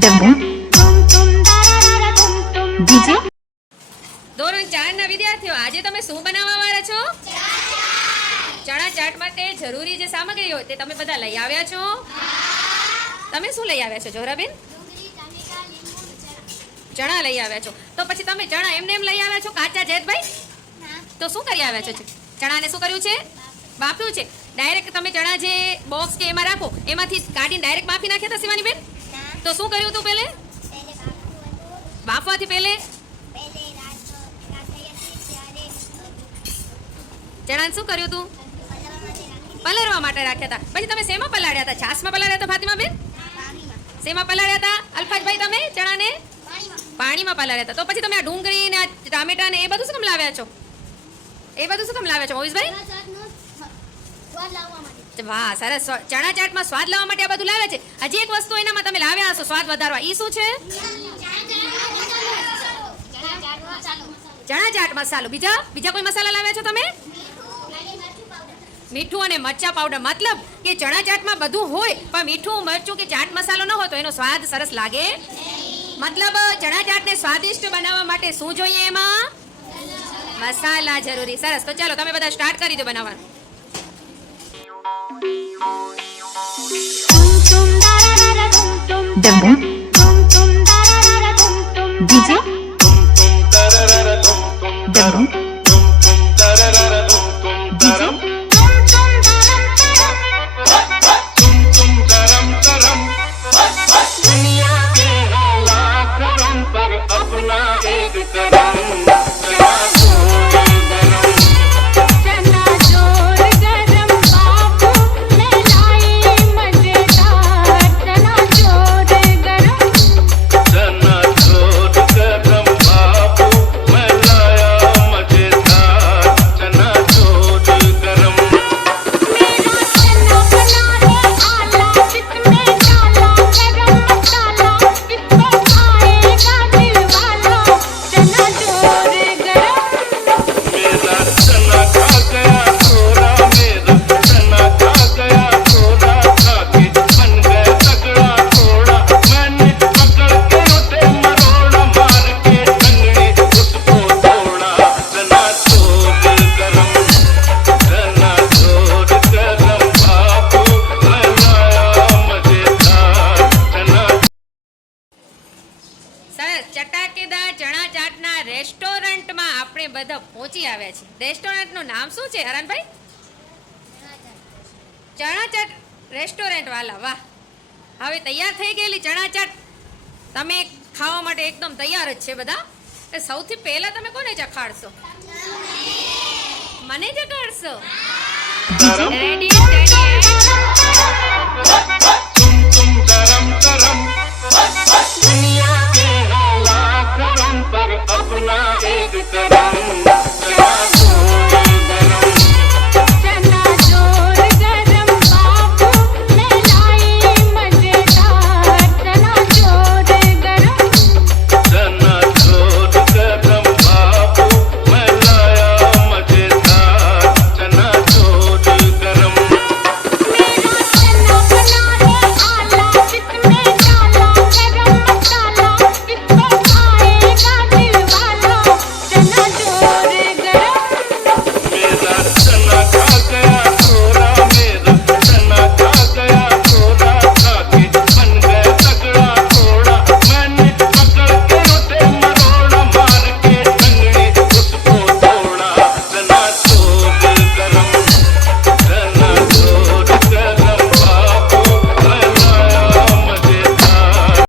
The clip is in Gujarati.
ડીજે ધોરણ 4 ના વિદ્યાર્થીઓ, આજે તમે શું બનાવવા વાળા છો? ચણા ચાટ માટે જરૂરી જે સામગ્રી હોય તે તમે બધા લઈ આવ્યા છો? તમે શું લઈ આવ્યા છો જોરાબેન? ચણા લઈ આવ્યા છો. તો પછી તમે ચણા એમને એમ લઈ આવ્યા છો કાચા જેતભાઈ? તો શું કરી આવ્યા છો? ચણાને શું કર્યું છે? બાફ્યું છે. ડાયરેક્ટ તમે ચણા જે બોક્સ કે એમાં રાખો એમાંથી કાઢીને ડાયરેક્ટ બાફી નાખ્યા હતા શિવાની બેન? તો શું કર્યું હતું પહેલે? બાફવાથી પહેલે ચણાને શું કર્યું હતું? પલાળવા માટે રાખ્યા હતા. પછી તમે શેમાં પલાળ્યા હતા? છાશમાં પલાળ્યા હતા ફાતિમા બેન? શેમાં પલાળ્યા હતા અલ્ફાજભાઈ તમે ચણાને? પાણીમાં પલાળ્યા હતા. તો પછી તમે આ ડુંગળી ને આ ટામેટા ને એ બધું શું કામ લાવ્યા છો? એ બધું શું કામ લાવ્યા છો મોહિશભાઈ? વાહ, સરસ. ચણા ચાટમાં સ્વાદ લાવવા માટે આ બધું લાવ્યા છે. હજી એક વસ્તુ એનામાં તમે લાવ્યા હશો સ્વાદ વધારવા. ઈ શું છે? ચણા ચાટ મસાલો. બીજા કોઈ મસાલા લાવ્યા છો તમે? મીઠું અને મરચા પાવડર. મતલબ કે ચણા ચાટમાં બધું હોય પણ મીઠું મરચું કે ચાટ મસાલો ન હોય તો એનો સ્વાદ સરસ લાગે. મતલબ ચણા ચાટને સ્વાદિષ્ટ બનાવવા માટે શું જોઈએ એમાં? મસાલા જરૂરી. સરસ. તો ચાલો તમે બધા સ્ટાર્ટ કરી દો બનાવવાનું. ડીજે ચટાકેદાર ચણા ચાટના રેસ્ટોરન્ટમાં આપણે બધા પહોંચી આવ્યા છીએ. રેસ્ટોરન્ટનું નામ શું છે હરણભાઈ? ચણા ચાટ રેસ્ટોરન્ટ વાલા. વાહ, હવે તૈયાર થઈ ગયેલી ચણા ચાટ તમે ખાવા માટે એકદમ તૈયાર જ છે બધા. સૌથી પહેલા તમે કોને ચખાડશો? મને ચખાડશો? રેડી?